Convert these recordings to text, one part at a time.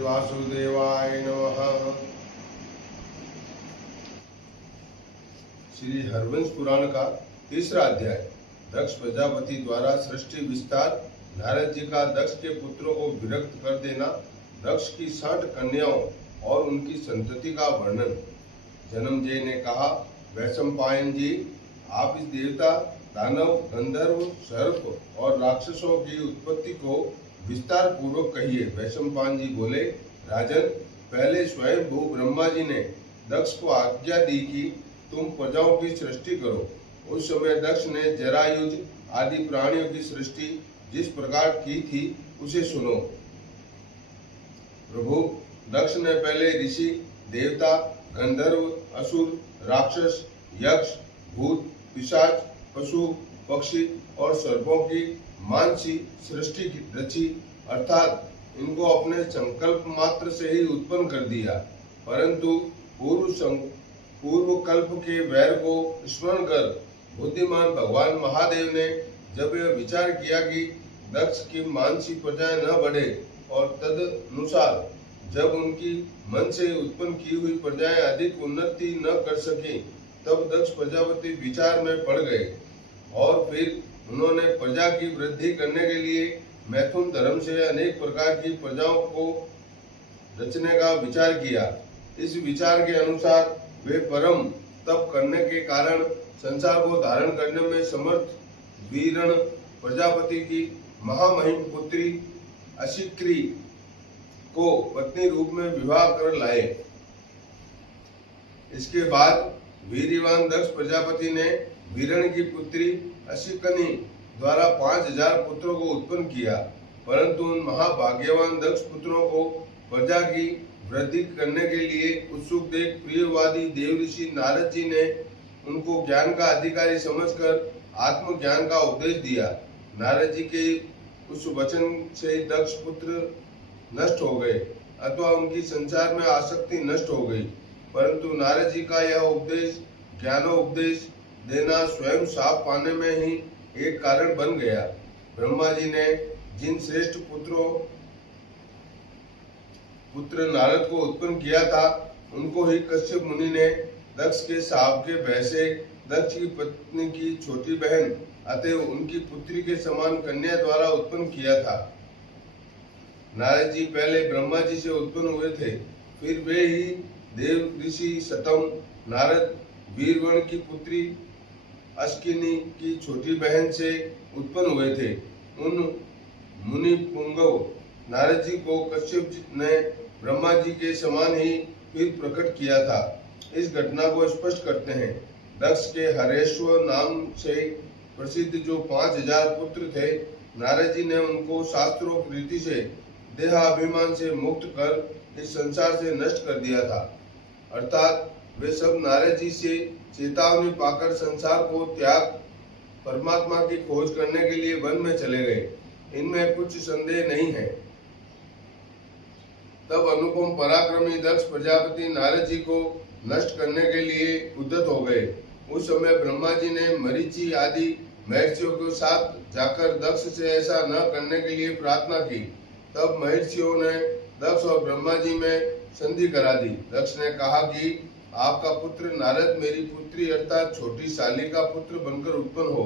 वासुदेवाय नमः। श्री हरवंश पुराण का तीसरा अध्याय। दक्ष प्रजापति द्वारा सृष्टि विस्तार। नारद जी का दक्ष के पुत्रों को विरक्त कर देना। दक्ष की 60 कन्याओं और उनकी संतति का वर्णन। जन्मेजय ने कहा, वैशंपायन जी, आप इस देवता, दानव, गंधर्व, सर्प और राक्षसों की उत्पत्ति को विस्तार पूर्वक कहिए। वैशंपायन जी बोले, राजन, पहले स्वयं भू ब्रह्मा जी ने दक्ष को आज्ञा दी कि तुम प्रजाओं की सृष्टि करो। उस समय दक्ष ने जरायुज आदि प्राणियों की सृष्टि जिस प्रकार की थी उसे सुनो। प्रभु, दक्ष ने पहले ऋषि, देवता, गंधर्व, असुर, राक्षस, यक्ष, भूत, पिशाच, पशु, पक्षी और सर्पों की मानसी सृष्टि रची, अर्थात इनको अपने संकल्प मात्र से ही उत्पन्न कर दिया। परंतु पूर्व कल्प के वैर को स्मरण कर बुद्धिमान भगवान महादेव ने जब यह विचार किया कि दक्ष की मानसी प्रजाएं न बढ़े और तदनुसार जब उनकी मन से उत्पन्न की हुई प्रजाएं अधिक उन्नति न कर सकी, तब दक्ष प्रजापति विचार में पड़ गए और फिर उन्होंने प्रजा की वृद्धि करने के लिए मैथुन धर्म से अनेक प्रकार की प्रजाओं को रचने का विचार किया। इस विचार के अनुसार वे परम तप करने के कारण संसार को धारण करने में समर्थ वीरण प्रजापति की महामहिम पुत्री अशिक्री को पत्नी रूप में विवाह कर लाए। इसके बाद वीरवान दक्ष प्रजापति ने वीरण की पुत्री अशिकनी द्वारा 5000 पुत्रों को उत्पन्न किया। परंतु उन महाभाग्यवान दक्ष पुत्रों को प्रजा की वृद्धि करने के लिए उत्सुक देख प्रियवादी देव ऋषि नारद जी ने उनको ज्ञान का अधिकारी समझकर आत्मज्ञान का उपदेश दिया। नारद जी के उस वचन से दक्ष पुत्र नष्ट हो गए अथवा उनकी संसार में आसक्ति नष्ट हो गई। परंतु नारद जी का यह उपदेश ज्ञानोपदेश देना स्वयं शाप पाने में ही एक कारण बन गया। ब्रह्मा जी ने जिन श्रेष्ठ पुत्र नारद को उत्पन्न किया था, उनको ही कश्यप मुनि ने दक्ष के शाप के भय से दक्ष की पत्नी की छोटी बहन अतएव उनकी पुत्री के समान कन्या द्वारा उत्पन्न किया था। नारद जी पहले ब्रह्मा जी से उत्पन्न हुए थे, फिर वे ही देव ऋषि सतम नारद वीरवण की पुत्री अश्किनी की छोटी बहन से उत्पन्न हुए थे। उन मुनि पुंगव नारद जी को कश्यप ने ब्रह्मा जी के समान ही फिर प्रकट किया था। इस घटना को स्पष्ट करते हैं। दक्ष के हरेश्वर नाम से प्रसिद्ध जो 5000 पुत्र थे, नारद जी ने उनको शास्त्रोक्त रीति से देहाभिमान से मुक्त कर इस संसार से नष्ट कर दिया था। अर्थात वे सब नारद जी से चेतावनी पाकर संसार को त्याग परमात्मा की खोज करने के लिए वन में चले गए। इनमें कुछ संदेह नहीं है। तब अनुपम पराक्रमी दक्ष प्रजापति नारद जी को नष्ट करने के लिए उद्यत हो गए। उस समय ब्रह्मा जी ने मरीचि आदि महर्षियों के साथ जाकर दक्ष से ऐसा न करने के लिए प्रार्थना की। तब महर्षियों ने दक्ष और ब्रह्मा जी में संधि करा दी। दक्ष ने कहा कि आपका पुत्र नारद मेरी पुत्री अर्थात छोटी साली का पुत्र बनकर उत्पन्न हो।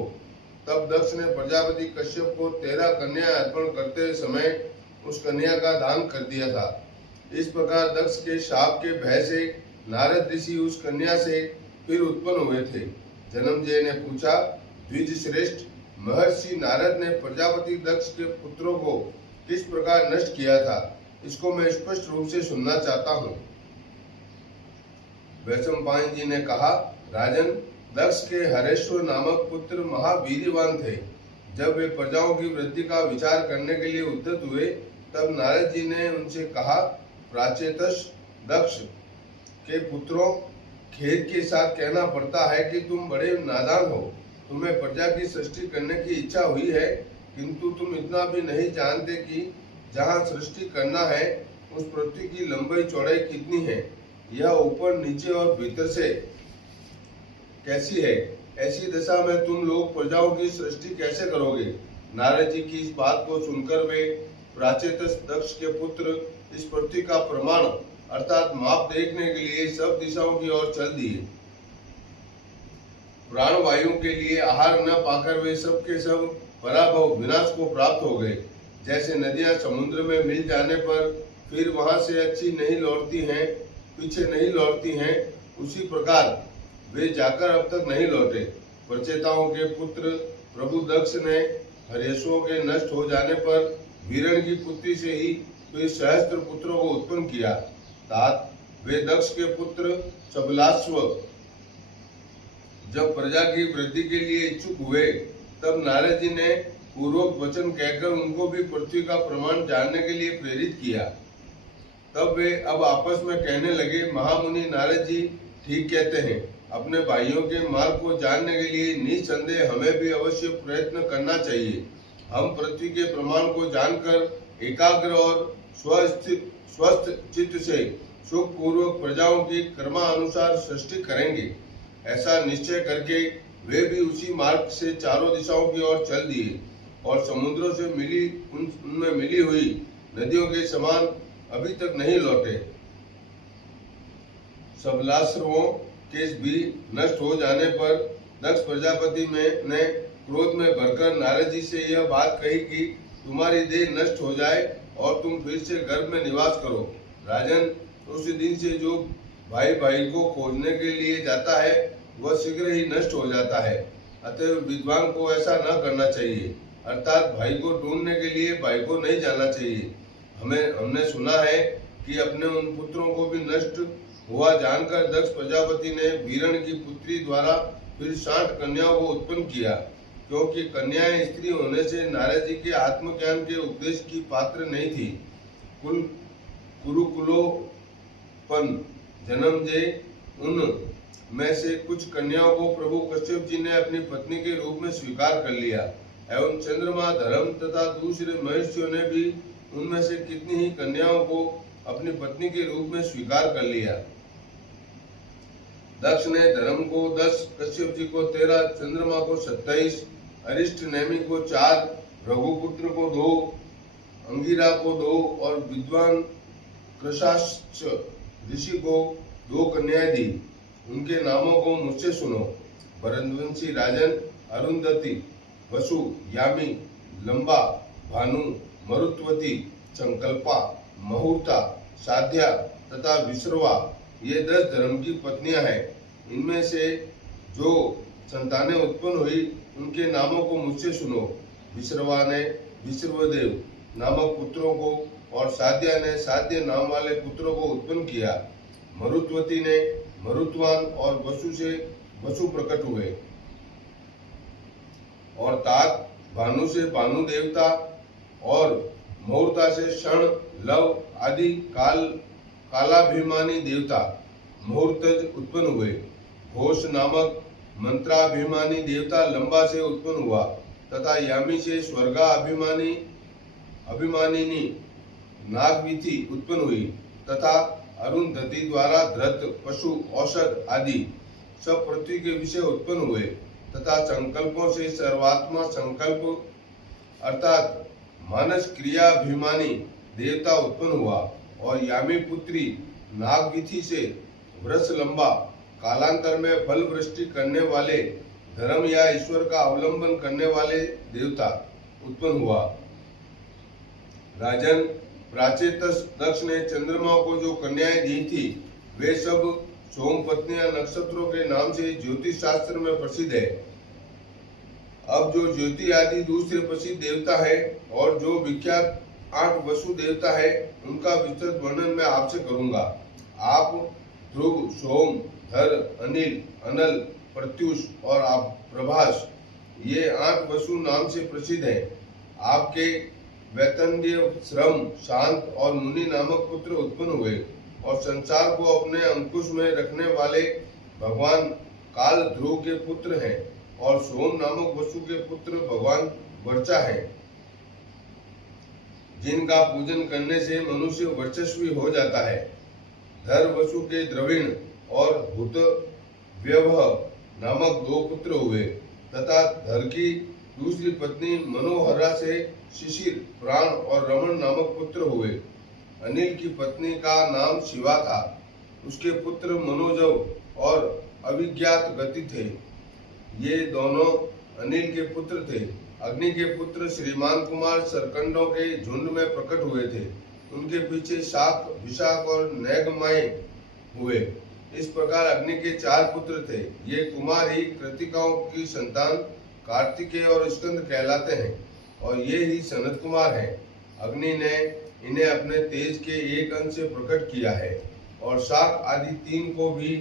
तब दक्ष ने प्रजापति कश्यप को 13 कन्या अर्पण करते समय उस कन्या का दान कर दिया था। इस प्रकार दक्ष के शाप के भय से नारद ऋषि उस कन्या से फिर उत्पन्न हुए थे। जन्मेजय ने पूछा, द्विज श्रेष्ठ, महर्षि नारद ने प्रजापति दक्ष के पुत्रों को किस प्रकार नष्ट किया था? इसको मैं स्पष्ट रूप से सुनना चाहता हूँ। वैशंपायन जी ने कहा, राजन, दक्ष के हरेश्वर नामक पुत्र महावीरवान थे। जब वे प्रजाओं की वृद्धि का विचार करने के लिए उद्यत हुए, तब नारद जी ने उनसे कहा, प्राचेतस दक्ष के पुत्रों, खेद के साथ कहना पड़ता है कि तुम बड़े नादान हो। तुम्हें प्रजा की सृष्टि करने की इच्छा हुई है, किंतु तुम इतना भी नहीं जानते कि जहाँ सृष्टि करना है उस पृथ्वी की लंबाई चौड़ाई कितनी है, यह ऊपर नीचे और भीतर से कैसी है। ऐसी दशा में तुम लोग प्रजाओं की सृष्टि कैसे करोगे? नारद जी की इस बात को सुनकर वे प्राचेतस दक्ष के पुत्र इस पृथ्वी का प्रमाण अर्थात माप देखने के लिए सब दिशाओं की ओर चल दिए। प्राणवायु के लिए आहार न पाकर वे सब के सब पराभव विनाश को प्राप्त हो गए। जैसे नदियां समुद्र में मिल जाने पर फिर वहां से अच्छी नहीं लौटती हैं, पीछे नहीं लौटती हैं, उसी प्रकार वे जाकर अब तक नहीं लौटे। प्रचेताओं के पुत्र प्रभु दक्ष ने हरेशों के नष्ट हो जाने पर वीरण की पुत्री से ही फिर सहस्त्र पुत्रों को उत्पन्न किया। तात वे दक्ष के पुत्र सबलाश्व जब प्रजा की वृद्धि के लिए इच्छुक हुए तब नारद जी ने पूर्वक वचन कहकर उनको भी पृथ्वी का प्रमाण जानने के लिए प्रेरित किया। तब वे अब आपस में कहने लगे, महामुनि नारद जी ठीक कहते हैं। अपने भाइयों के मार्ग को जानने के लिए निसंदेह हमें भी अवश्य प्रयत्न करना चाहिए। हम पृथ्वी के प्रमाण को जानकर एकाग्र और स्वस्थ चित्त से सुख पूर्वक प्रजाओं की कर्मानुसार सृष्टि करेंगे। ऐसा निश्चय करके वे भी उसी मार्ग से चारों दिशाओं की ओर चल दिए और समुद्रों से उनमें मिली हुई नदियों के समान अभी तक नहीं लौटे। सबलाश्रवों के भी नष्ट हो जाने पर दक्ष प्रजापति ने क्रोध में भरकर नारद जी से यह बात कही कि तुम्हारी देह नष्ट हो जाए और तुम फिर से गर्भ में निवास करो। राजन, उस दिन से जो भाई भाई को खोजने के लिए जाता है वह शीघ्र ही नष्ट हो जाता है। अतः विद्वान को ऐसा न करना चाहिए, अर्थात भाई को ढूंढने के लिए भाई को नहीं जाना चाहिए। हमने सुना है कि अपने उन पुत्रों को भी नष्ट हुआ जानकर दक्ष प्रजापति ने वीरण की पुत्री द्वारा फिर 60 कन्याओं को उत्पन्न किया, क्योंकि कन्याएं स्त्री होने से नारद जी के आत्मज्ञान के उपदेश की पात्र नहीं थी। कुरुकुलोपन जन्म जे उन में से कुछ कन्याओं को प्रभु कश्यप जी ने अपनी पत्नी के रूप में स्वीकार कर लिया एवं चंद्रमा धर्म तथा दूसरे महर्षियों ने भी उनमें से कितनी ही कन्याओं को अपनी पत्नी के रूप में स्वीकार कर लिया। दक्ष ने धर्म को 10, कश्यप जी को 13, चंद्रमा को 27, अरिष्ट नेमि को 4, रघुपुत्र को 2, अंगिरा को 2 और विद्वान कृशाश्च ऋषि को 2 कन्याएं दी। उनके नामों को मुझसे सुनो। भरतवंशी राजन, अरुंधति, वसु, यामी, लंबा, भानु, मरुत्वती, संकल्पा, मुहूर्ता, साध्या तथा विश्रवा ये 10 धर्म की पत्नियां हैं। इनमें से जो संतानें उत्पन्न हुई उनके नामों को मुझसे सुनो। विश्रवा ने विश्रवदेव नामक पुत्रों को और साध्या ने साध्य नाम वाले पुत्रों को उत्पन्न किया। मरुत्वती ने मरुत्वान और वसु से वसु प्रकट हुए और तात भानु से भानु देवता और मुहूर्ता से क्षण, लव आदि कालाभिमानी देवता मुहूर्तज उत्पन्न हुए। घोष नामक मंत्राभिमानी देवता लंबा से उत्पन्न हुआ तथा यामी से स्वर्गा अभिमानिनी नागविथि उत्पन्न हुई तथा अरुंधति द्वारा धृत, पशु, औषध आदि सब पृथ्वी के विषय उत्पन्न हुए तथा संकल्पों से सर्वात्मा संकल्प अर्थात मानस क्रियाभिमानी देवता उत्पन्न हुआ और यामी पुत्री नागविथि से वृष लंबा कालांतर में फल वृष्टि करने वाले धर्म या ईश्वर का अवलंबन करने वाले देवता उत्पन्न हुआ। राजन, प्राचेतस दक्ष ने चंद्रमा को जो कन्याएं दी थी वे सब सोम पत्नियां नक्षत्रों के नाम से ज्योतिष शास्त्र में प्रसिद्ध है। अब जो ज्योति आदि दूसरे प्रसिद्ध देवता है और जो विख्यात 8 वसु देवता है उनका विस्तृत वर्णन मैं आपसे करूंगा। आप ध्रुव, सोम, धर, अनिल, अनल, प्रत्युष और आप प्रभास ये 8 वसु नाम से प्रसिद्ध हैं। आपके वैतन्य, श्रम, शांत और मुनि नामक पुत्र उत्पन्न हुए और संसार को अपने अंकुश में रखने वाले भगवान काल ध्रुव के पुत्र हैं और सोम नामक वसु के पुत्र भगवान वर्चा हैं, जिनका पूजन करने से मनुष्य वर्चस्वी हो जाता है। धर वसु के द्रविण और हुत व्यवह नामक 2 पुत्र हुए तथा धर की दूसरी पत्नी मनोहरा से शिशिर, प्राण और रमण नामक पुत्र हुए। अनिल की पत्नी का नाम शिवा था। उसके पुत्र मनोजव और अभिज्ञात गति थे। ये दोनों अनिल के पुत्र थे। अग्नि के पुत्र श्रीमान कुमार सरकंडों के झुंड में प्रकट हुए थे। उनके पीछे शाक, विशाख और नैगमय हुए। इस प्रकार अग्नि के 4 पुत्र थे। ये कुमार ही कृतिकाओं की संतान कार्तिकेय और स्कंद कहलाते हैं और ये ही सनत कुमार हैं। अग्नि ने इन्हें अपने तेज के एक अंश से प्रकट किया है और शाक आदि 3 को भी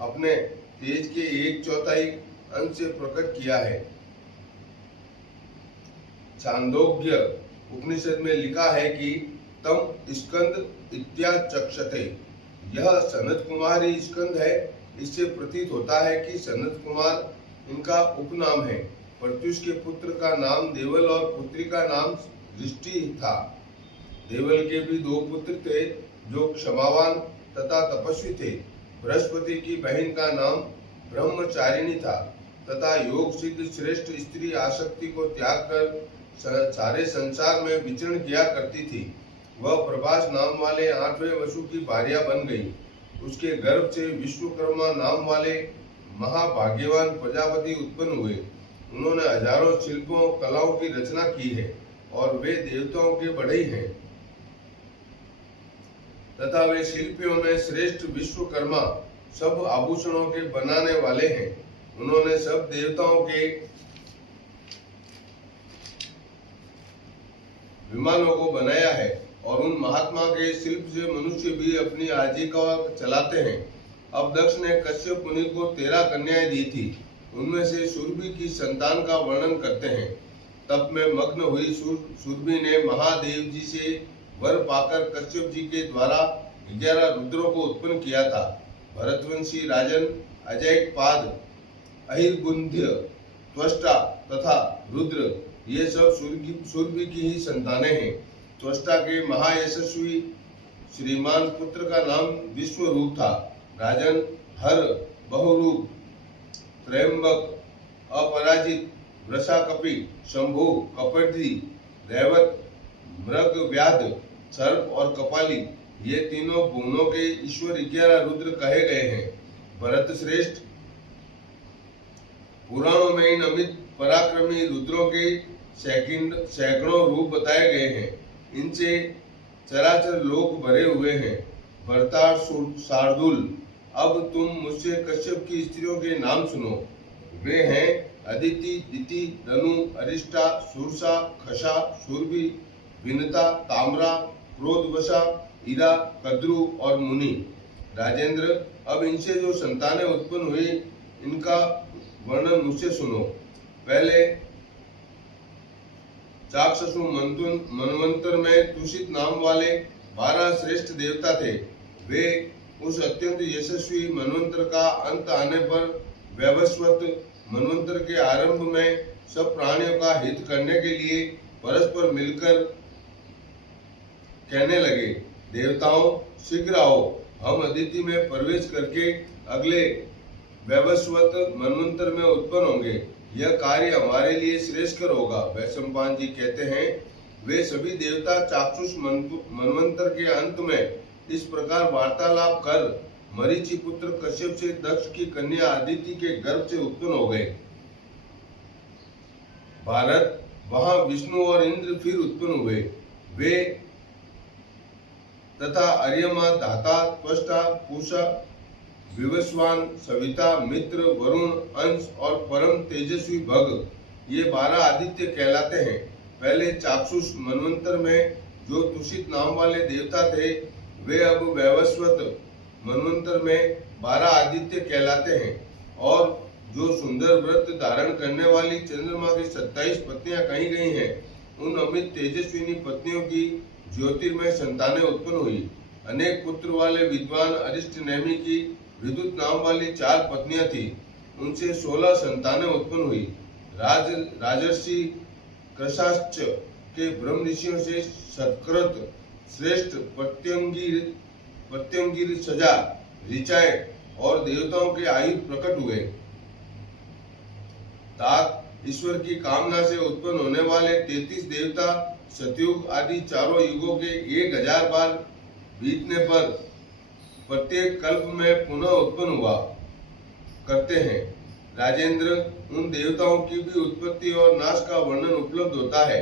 अपने तेज के 1/4 अंश से प्रकट किया है। छांदोग्य उपनिषद में लिखा है कि तम स्कंद इत्याचक्षते। यह सनत कुमार ही स्कंद है। इससे प्रतीत होता है कि सनत कुमार इनका उपनाम है। प्रत्युष के पुत्र का नाम देवल और पुत्री का नाम दृष्टि था। देवल के भी 2 पुत्र थे जो क्षमावान तथा तपस्वी थे। बृहस्पति की बहन का नाम ब्रह्मचारिणी था तथा योग सिद्ध श्रेष्ठ स्त्री आसक्ति को त्याग कर सारे संसार में विचरण किया करती थी। वह प्रभास नाम वाले 8वें वसु की भार्या बन गई। उसके गर्भ से विश्वकर्मा नाम वाले महाभाग्यवान प्रजापति उत्पन्न हुए। उन्होंने हजारों शिल्पों कलाओं की रचना की है और वे देवताओं के बढ़ई हैं तथा वे शिल्पियों में श्रेष्ठ विश्वकर्मा सब आभूषणों के बनाने वाले हैं। उन्होंने सब देवताओं के विमानों को बनाया है और उन महात्मा के शिल्प से मनुष्य भी अपनी आजीविका चलाते हैं। अब दक्ष ने कश्यप मुनि को 13 कन्याएं दी थी। उनमें से सुरभि की संतान का वर्णन करते हैं। तप में मग्न हुई सुरभि ने महादेव जी से वर पाकर कश्यप जी के द्वारा 11 रुद्रों को उत्पन्न किया था। भरतवंशी राजन अजयपाद, अहिरगुंध्य, त्वष्टा तथा रुद्र ये सब सुरभि की ही संतानें हैं। त्वष्टा के महायशस्वी श्रीमान पुत्र का नाम विश्वरूप था। राजन हर, बहुरूप, त्रयंबक, अपराजित, वृषाकपि, शंभु, कपटि, रैवत, मृग व्याध, सर्प और कपाली ये तीनों भुवनों के ईश्वर 11 रुद्र कहे गए हैं। भरत श्रेष्ठ पुराणों में इन अमित पराक्रमी रुद्रों के सैकड़ों रूप बताए गए हैं। इनसे चराचर लोक भरे हुए हैं। भरतार शार्दुल, अब तुम मुझसे कश्यप की स्त्रियों के नाम सुनो। वे हैं अदिति, दिति, धनु, अरिष्टा, सुरसा, खशा, सुरभि, विनता, ताम्रा, क्रोधवशा, ईरा, कद्रु और मुनि। राजेंद्र, अब इनसे जो संतानें उत्पन्न हुई इनका वर्णन मुझसे सुनो। पहले चाक्षसु मनवंतर में तुषित नाम वाले 12 श्रेष्ठ देवता थे। वे उस अत्यंत यशस्वी मनवंतर का अंत आने पर वैवस्वत मनवंतर के आरंभ में सब प्राणियों का हित करने के लिए परस्पर मिलकर कहने लगे, देवताओं शीघ्र आओ, हम अदिति में प्रवेश करके अगले वैवस्वत मनवंतर में उत्पन्न होंगे। यह कार्य हमारे लिए श्रेष्ठकर होगा। वैशंपायन जी कहते हैं, वे सभी देवता चाक्षुष मनवंतर के अंत में इस प्रकार वार्तालाप कर मरीचि पुत्र कश्यप से दक्ष की कन्या अदिति के गर्भ से उत्पन्न हो गए। भारत, वहां विष्णु और इंद्र फिर उत्पन्न हुए। वे तथा अर्यमा, धाता, त्वष्टा, पूषा, विवस्वान, सविता, मित्र, वरुण, अंश और परम तेजस्वी भग ये 12 आदित्य कहलाते हैं। पहले चाक्षुष मनवंतर में जो तुषित नाम वाले देवता थे वे अब वैवस्वत मनवंतर में 12 आदित्य कहलाते हैं और जो सुंदर व्रत धारण करने वाली चंद्रमा की 27 पत्नियां कही गई हैं उन अमित तेजस्विनी पत्नियों की ज्योतिर्मय संतानें उत्पन्न हुई। अनेक पुत्र वाले विद्वान अरिष्ट नेमि की विद्युत नाम वाली 4 पत्नियां थी। उनसे 16 संतानें उत्पन्न हुई। राजर्षि कृशाश्च के ब्रह्म ऋषियों से सत्कृत श्रेष्ठ प्रत्यंगिर सजा ऋचाए और देवताओं के आयु प्रकट हुए। तात ईश्वर की कामना से उत्पन्न होने वाले 33 देवता सतयुग आदि चारों युगों के 1000 बार बीतने पर प्रत्येक कल्प में पुनः उत्पन्न हुआ करते हैं। राजेंद्र, उन देवताओं की भी उत्पत्ति और नाश का वर्णन उपलब्ध होता है।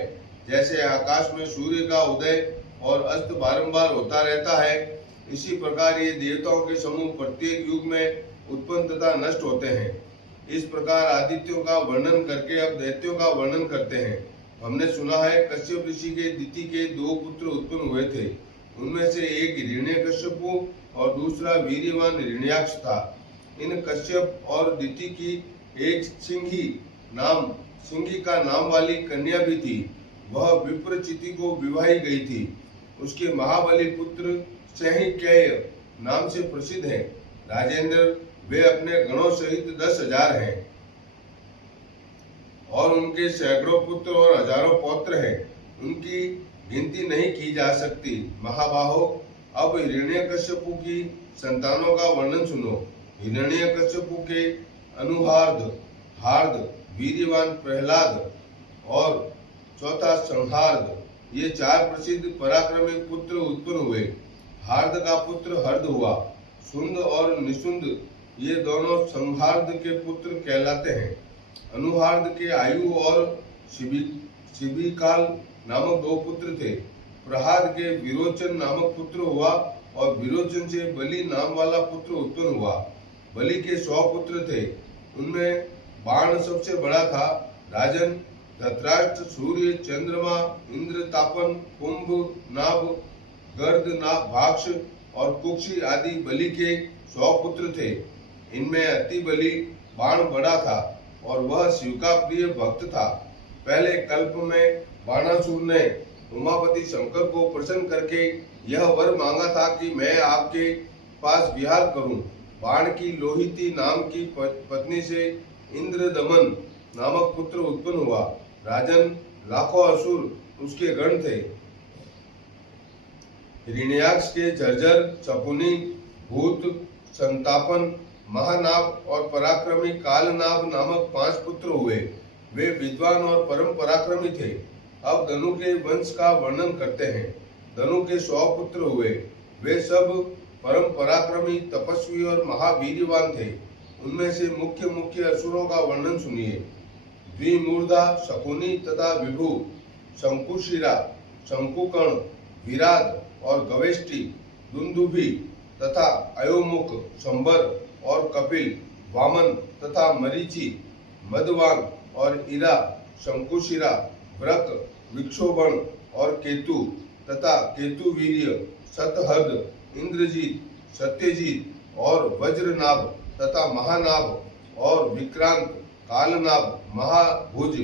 जैसे आकाश में सूर्य का उदय और अस्त बारंबार होता रहता है, इसी प्रकार ये देवताओं के समूह प्रत्येक युग में उत्पन्न तथा नष्ट होते हैं। इस प्रकार आदित्यों का वर्णन करके अब दैत्यों का वर्णन करते हैं। हमने सुना है कश्यप ऋषि के दिति के 2 पुत्र उत्पन्न हुए थे। उनमें से एक हिरण्यकश्यपु और दूसरा वीर्यवान हिरण्याक्ष था। इन कश्यप और दिति की एक सिंही का नाम वाली कन्या भी थी। वह विप्रचिति को विवाही गई थी। उसके महाबली पुत्र सहिकेय नाम से प्रसिद्ध हैं। राजेंद्र, वे अपने गणों सहित 10,000 हैं और उनके सैकड़ों पुत्र और हजारों पौत्र हैं। उनकी गिनती नहीं की जा सकती। महाबाहो, अब हिरण्यकश्यपु की संतानों का वर्णन सुनो। हिरण्यकश्यपु के अनुहार्द, हार्द, वीर्यवान प्रहलाद और चौथा संहार्द, ये 4 प्रसिद्ध पराक्रमी पुत्र उत्पन्न हुए। हार्द का पुत्र हर्द हुआ। सुंद और निशुंद, ये दोनों संहार्द के पुत्र कहलाते हैं। अनुहार्द के आयु और शिबिकाल नामक 2 पुत्र थे। प्रहाद के विरोचन नामक पुत्र हुआ और विरोचन से बलि नाम वाला पुत्र उत्पन्न हुआ। बलि के 100 पुत्र थे। उनमें बाण सबसे बड़ा था। राजन, धृतराष्ट्र, सूर्य, चंद्रमा, इंद्र, तापन, कुंभ, नाभ, गर्द, भाक्ष और कुक्षी आदि बलि के 100 पुत्र थे। इनमें अति बलि बाण बड़ा था और वह शिव का प्रिय भक्त था। पहले कल्प में बाणासुर ने उमापति शंकर को प्रसन्न करके यह वर मांगा था कि मैं आपके पास विहार करूं। बाण की लोहिती नाम की पत्नी से इंद्रदमन नामक पुत्र उत्पन्न हुआ। राजन, लाखों असुर उसके गण थे। हिरण्याक्ष के जर्जर, शकुनी, भूत, संतापन, महानाभ और पराक्रमी कालनाभ नामक 5 पुत्र हुए। वे विद्वान और परम पराक्रमी थे। अब धनु के वंश का वर्णन करते हैं। धनु के 100 पुत्र हुए। वे सब परम पराक्रमी, तपस्वी और महावीर्यवान थे। उनमें से मुख्य मुख्य असुरों का वर्णन सुनिए। द्विमूर्धा, शकुनी तथा विभु, शंकुशिरा, शंकुकर्ण, विराट और गवेष्टि, दुंदुभि तथा अयोमुख, संबर और कपिल, वामन तथा मरीचि, मदवान और इरा, शंकुशिरा, व्रक, विक्षोभण और केतु तथा केतुवीर्य, सतहद, इंद्रजीत, सत्यजीत और वज्रनाभ तथा महानाभ और विक्रांत, कालनाभ, महाभुज,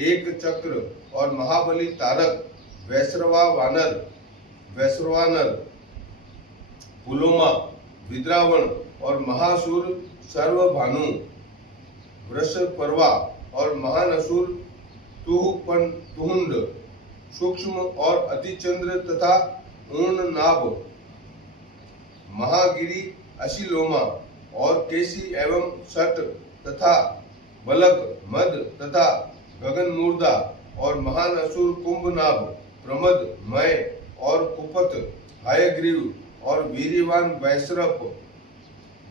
एक चक्र और महाबली तारक, वैश्रवानर, पुलोमा, विद्रावण और महासुर सर्वभानु, वृषपर्वा और महान असुर तुहुंड, सूक्ष्म और अतिचंद्र तथा ऊर्णनाभ, महागिरी, अशिलोमा और केसी एवं सट तथा बलक, मद तथा गगनमूर्धा और महान असुर कुंभनाभ, प्रमद, मय और कुपत, हयग्रीव और वीर्यवान वैश्रप,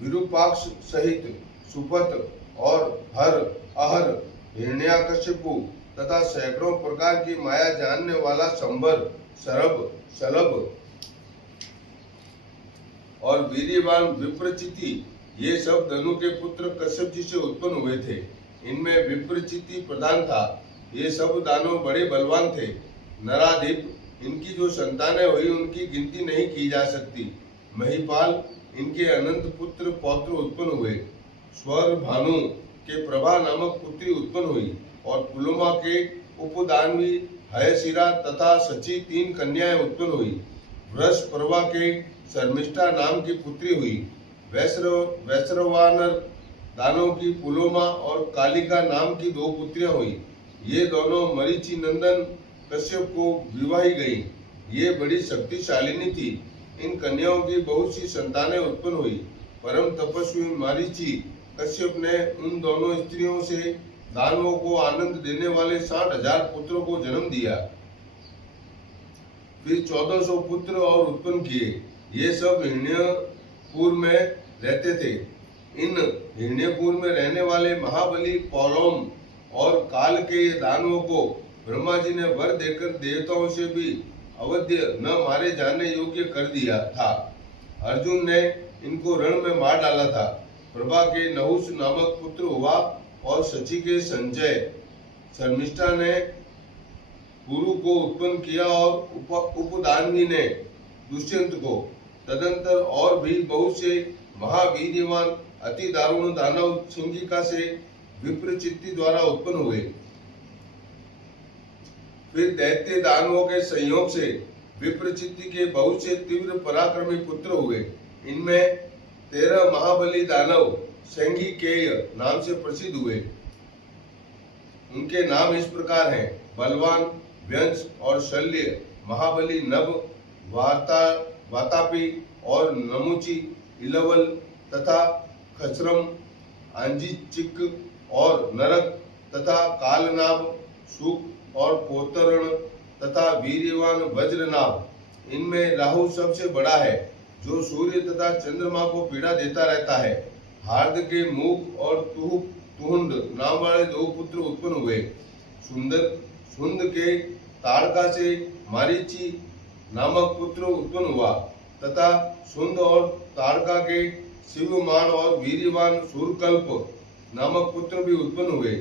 विरूपाक्ष सहित सुपत और हर, अहर, हिरण्याकश्यपु तथा सैकड़ों प्रकार की माया जानने वाला संबर, सरब, शलभ और वीर्यवान विप्रचिति, ये सब धनु के पुत्र कश्यप जी से उत्पन्न हुए थे। इनमें विप्रचिति प्रधान था। ये सब दानव बड़े बलवान थे। नराधिप, इनकी जो संतानें हुई उनकी गिनती नहीं की जा सकती। महिपाल, इनके अनंत पुत्र पौत्र उत्पन्न हुए। स्वर भानु के प्रभा नामक पुत्री उत्पन्न हुई और पुलोमा के उपदानवी हयशिरा तथा सची 3 कन्याएं उत्पन्न हुई। वृषपर्वा के शर्मिष्ठा नाम की पुत्री हुई। वैश्रवानर दानव की पुलोमा और कालिका नाम की 2 पुत्रियां हुई। ये दोनों मरीचि नंदन कश्यप को विवाही गई। ये बड़ी शक्तिशालिनी थी। इन कन्याओं की बहुत सी संतानें उत्पन्न हुई। परम तपस्वी मरीचि कश्यप ने उन दोनों स्त्रियों से दानवों को आनंद देने वाले 60,000 पुत्रों को जन्म दिया। फिर 1400 पुत्र और उत्पन्न किए। ये सब हिरण्यपुर में रहते थे। इन हिरण्यपुर में रहने वाले महाबली पौलोम और काल के दानवों को ब्रह्मा जी ने वर देकर देवताओं से भी अवध्य न मारे जाने योग्य कर दिया था। अर्जुन ने इनको रण में मार डाला था। प्रभा के नहुष नामक पुत्र हुआ और शची के संजय, शर्मिष्ठा ने पुरु को उत्पन्न किया और उपदानवी ने दुष्यंत को। तदंतर और भी बहुत से महावीर्यवान अति दारुण दानव सिंहिका से विप्रचित्ति द्वारा उत्पन्न हुए। फिर दैत्य दानवों के संयोग से विप्रचित्ति के बहुत से तीव्र पराक्रमी पुत्र हुए। इनमें 13 महाबली दानव संगिकेय नाम से प्रसिद्ध हुए। उनके नाम इस प्रकार हैं: बलवान, व्यंश और शल्य, महाबली नभ, वातापी और नमुची, इलवल तथा खचरम, आंजिचिक और नरक तथा कालनाभ, सुक और पोतरण तथा वीर्यवान वज्रनाभ। इनमें राहु सबसे बड़ा है, जो सूर्य तथा चंद्रमा को पीड़ा देता रहता है। हार्द के मुख और तुहुंड नाम वाले 2 पुत्र उत्पन्न हुए। सुंद के ताड़का से मारीची नामक पुत्र उत्पन्न हुआ तथा सुंद और ताड़का के शिवमान और वीर्यवान सूरकल्प नामक पुत्र भी उत्पन्न हुए।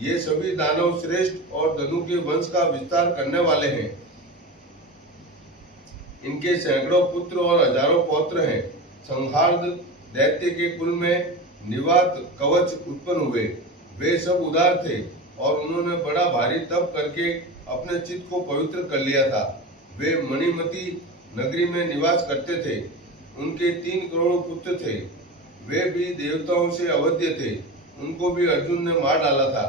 ये सभी दानव श्रेष्ठ और धनु के वंश का विस्तार करने वाले हैं। इनके सैकड़ों पुत्र और हजारों पौत्र हैं। संहार्द दैत्य के कुल में निवात कवच उत्पन्न हुए। वे सब उदार थे और उन्होंने बड़ा भारी तप करके अपने चित्त को पवित्र कर लिया था। वे मणिमती नगरी में निवास करते थे। उनके 3 करोड़ पुत्र थे। वे भी देवताओं से अवध्य थे। उनको भी अर्जुन ने मार डाला था।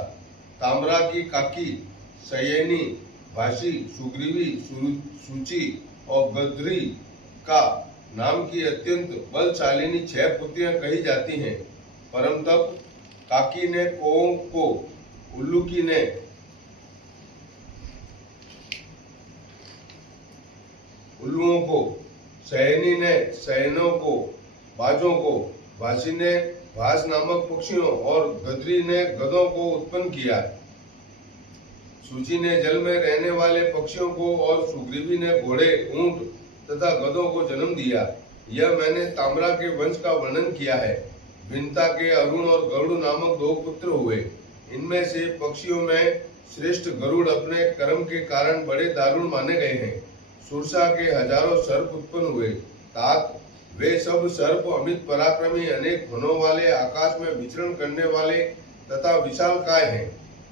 ताम्रा की काकी, सयनी, भाषी, सुग्रीवी, सूची और गद्री का नाम की अत्यंत बलशालिनी 6 पुत्रियां कही जाती हैं। परम तप काकी ने कौओं को, उल्लूकी ने उल्लुओं को, सयनी ने सैनों को, बाजों को, भाषी ने भास नामक पक्षियों और गद्री ने गधों को उत्पन्न किया। सूची ने जल में रहने वाले पक्षियों को और सुग्रीवी ने घोड़े, ऊंट तथा गधों को जन्म दिया। यह मैंने ताम्रा के वंश का वर्णन किया है। भिन्नता के अरुण और गरुड़ नामक 2 पुत्र हुए। इनमें से पक्षियों में श्रेष्ठ गरुड़ अपने कर्म के कारण बड़े दारुण माने गए हैं। सुरसा के हजारों सर्प उत्पन्न हुए। तात वे सब सर्प अमित पराक्रमी, अनेक भनों वाले, आकाश में विचरण करने वाले तथा विशालकाय हैं।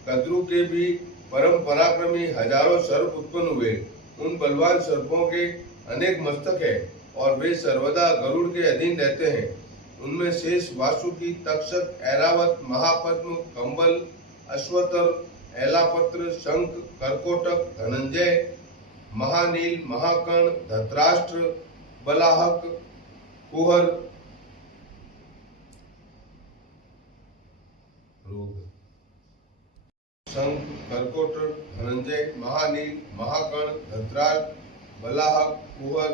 कद्रु के भी परम पराक्रमी हजारों सर्प उत्पन्न हुए। उन बलवान सर्पों के अनेक मस्तक हैं और वे सर्वदा गरुड़ के अधीन रहते हैं। उनमें शेष, वासुकी, तक्षक, ऐरावत, महापद्म, कंबल, अश्वतर, एलापत्र, शंख, करकोटक, धनंजय, महानील, महाकर्ण, धतराष्ट्र, बलाहक, कुहर, शंख, करकोटर, धनंजय, महानील, महाकर्ण, धतराष्ट्र, बलाहक, कुहर,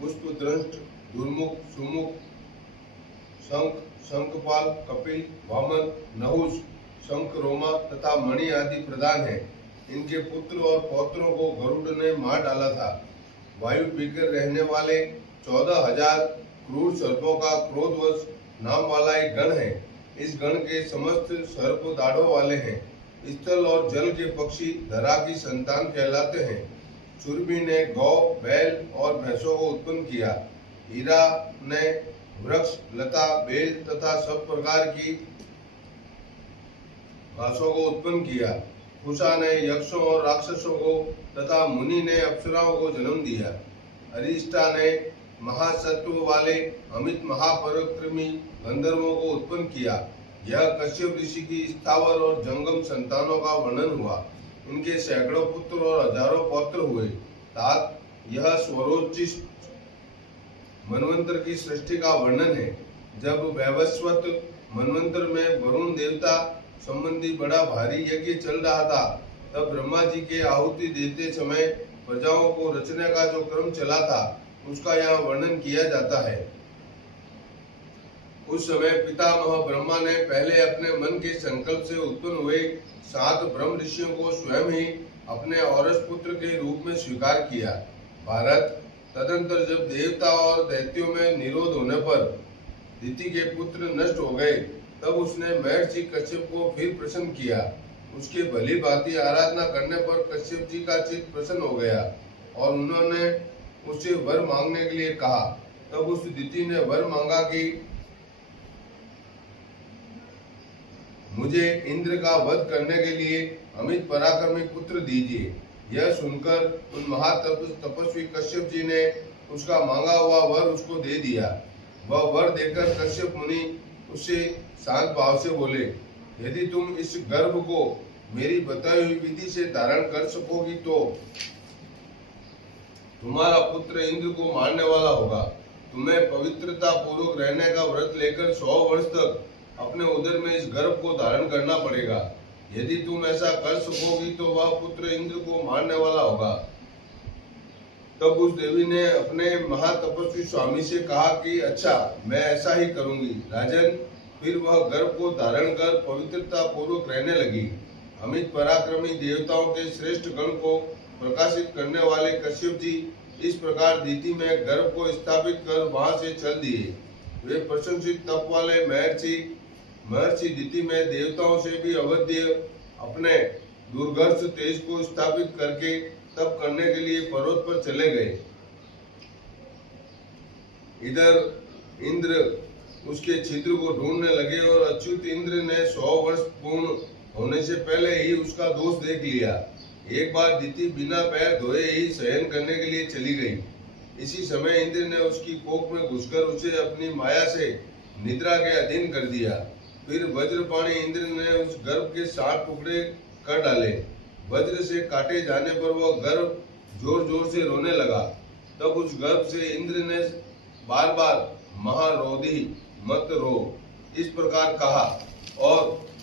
पुष्पदंष्ट, दुर्मुख, सुमुख, शंख, शंखपाल, कपिल, वामन, नहुष, शंखरोमा तथा मणि आदि प्रधान हैं। इनके पुत्र और पौत्रों को गरुड़ ने मार डाला था। वायु पीकर रहने वाले 14,000 क्रूर सर्पों का क्रोधवश नाम वाला एक गण है। इस गण के समस्त सर्प दाढ़ों वाले हैं। स्थल और जल के पक्षी धरा की संतान कहलाते हैं। चुर्बी ने गौ, बैल और भैंसों को उत्पन्न किया। हीरा ने वृक्ष, लता, बेल तथा सब प्रकार की घासों को उत्पन्न किया। कुशा ने यक्षों और राक्षसों को तथा मुनि ने अप्सराओं को जन्म दिया। अरिष्टा ने महासत्व वाले अमित महापराक्रमी गंधर्वों को उत्पन्न किया। यह कश्यप ऋषि की स्थावर और जंगम संतानों का वर्णन हुआ। इनके सैकड़ों पुत्र और हजारों पौत्र हुए। तात यह स्वरोचिष्ट मनवंतर की सृष्टि का वर्णन है। जब वैवस्वत मनवंतर में वरुण देवता संबंधी बड़ा भारी यज्ञ चल रहा था, तब ब्रह्मा जी के आहुति देते समय प्रजाओं को रचने का जो क्रम चला था, उसका यहाँ वर्णन किया जाता है। उस समय पितामह ब्रह्मा ने पहले अपने मन के संकल्प से उत्पन्न हुए 7 ब्रह्म ऋषियों को स्वयं ही अपने औरस पुत्र के रूप में स्वीकार किया। भारत, तदंतर जब देवता और दैत्यों में निरोध होने पर दिति के पुत्र नष्ट हो गए, तब उसने महर्षि कश्यप को फिर प्रसन्न किया। उसके भली भांति आराधना करने पर कश्यप जी का चित्त प्रसन्न हो गया और उन्होंने उससे वर मांगने के लिए कहा। तब उस दिति ने वर मांगा कि मुझे इंद्र का वध करने के लिए अमित पराक्रमी पुत्र दीजिए। यह सुनकर उन तपस्वी कश्यप जी ने उसका मांगा हुआ वर उसको दे दिया। वह वर देकर कश्यप मुनि उससे शांत भाव से बोले, यदि तुम इस गर्भ को मेरी बताई हुई विधि से धारण कर सकोगी तो तुम्हारा पुत्र इंद्र को मारने वाला होगा। तुम्हें पवित्रता पूर्वक रहने का व्रत लेकर 100 वर्ष तक अपने उदर में इस गर्भ को धारण करना पड़ेगा। यदि तुम ऐसा कर सकोगी तो वह पुत्र इंद्र को मारने वाला होगा। तब उस देवी ने अपने महातपस्वी स्वामी से कहा कि अच्छा, मैं ऐसा ही करूंगी। राजन, फिर वह गर्भ को धारण कर पवित्रता पूर्वक रहने लगी। अमित पराक्रमी देवताओं के श्रेष्ठ गण को प्रकाशित करने वाले कश्यप जी इस प्रकार दिति में गर्भ को स्थापित कर वहां से चल दिए। वे प्रशंसित तप वाले महर्षि दिति में देवताओं से भी अवध्य अपने दुर्गर्ष तेज को स्थापित करके तप करने के लिए पर्वत पर चले गए। इधर इंद्र उसके छिद्र को ढूंढने लगे और अच्युत इंद्र ने 100 वर्ष पूर्ण होने से पहले ही उसका दोष देख लिया। एक बार दिति बिना पैर धोए ही शयन करने के लिए चली गई। इसी समय इंद्र ने उसकी कोख में घुसकर उसे अपनी माया से निद्रा के अधीन कर दिया। फिर वज्रपाणी इंद्र ने उस गर्भ के 7 टुकड़े कर डाले। वज्र से काटे जाने पर वह गर्भ जोर जोर से रोने लगा। तब उस गर्भ से इंद्र ने बार बार महारोधी मत रो इस प्रकार कहा और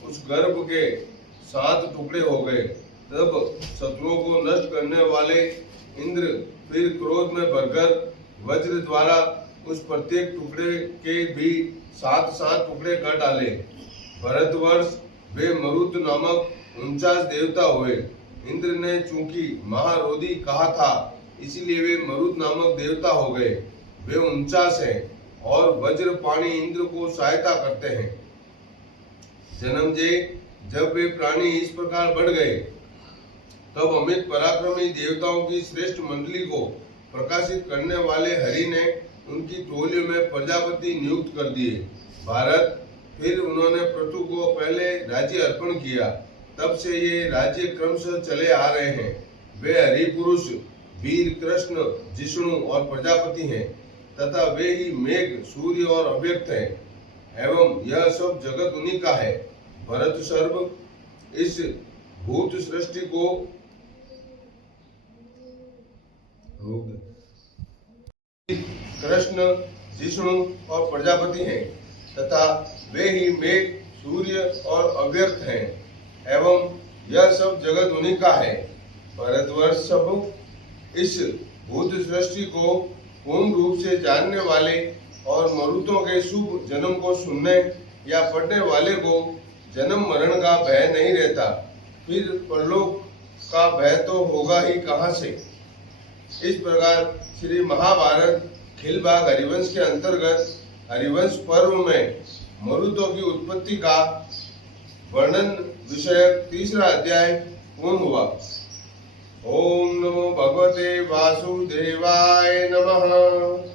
उस गर्भ के 7 टुकड़े हो गए। तब शत्रुओं को नष्ट करने वाले इंद्र फिर क्रोध में भरकर वज्र द्वारा उस प्रत्येक टुकड़े के भी 7 टुकड़े कर डाले। भरतवर्ष वे मरुत नामक 49 देवता हुए। इंद्र ने चूंकि महारोधी कहा था, इसलिए वे मरुत नामक देवता हो गए। वे 49 हैं और वज्रपाणी इंद्र को सहायता करते हैं। जन्मजय, जब वे प्राणी इस प्रकार बढ़ गए, तब अमित पराक्रमी देवताओं की श्रेष्ठ मंडली को प्रकाशित करने वाले हरि ने उनकी टोलियों में प्रजापति नियुक्त कर दिए। भारत, फिर उन्होंने पृथु को पहले राज्य अर्पण किया। तब से ये राज्य क्रमशः चले आ रहे हैं। वे हरि पुरुष वीर कृष्ण, जिष्णु और प्रजापति हैं तथा वे ही मेघ, सूर्य और अव्यक्त हैं एवं यह सब जगत उन्हीं का है। भरत सर्व, इस भूत सृष्टि को कृष्ण, जिष्णु और प्रजापति हैं तथा वे ही मेघ, सूर्य और अव्यक्त हैं एवं यह सब जगत उन्हीं का है। भारतवर्ष सब, इस भूत सृष्टि को पूर्ण रूप से जानने वाले और मरुतों के शुभ जन्म को सुनने या पढ़ने वाले को जन्म मरण का भय नहीं रहता। फिर परलोक का भय तो होगा ही कहाँ से। इस प्रकार श्री महाभारत खिलभाग हरिवंश के अंतर्गत हरिवंश पर्व में मरुतों की उत्पत्ति का वर्णन विषयक 3रा अध्याय पूर्ण हुआ। ओम नमो भगवते वासुदेवाय नमः।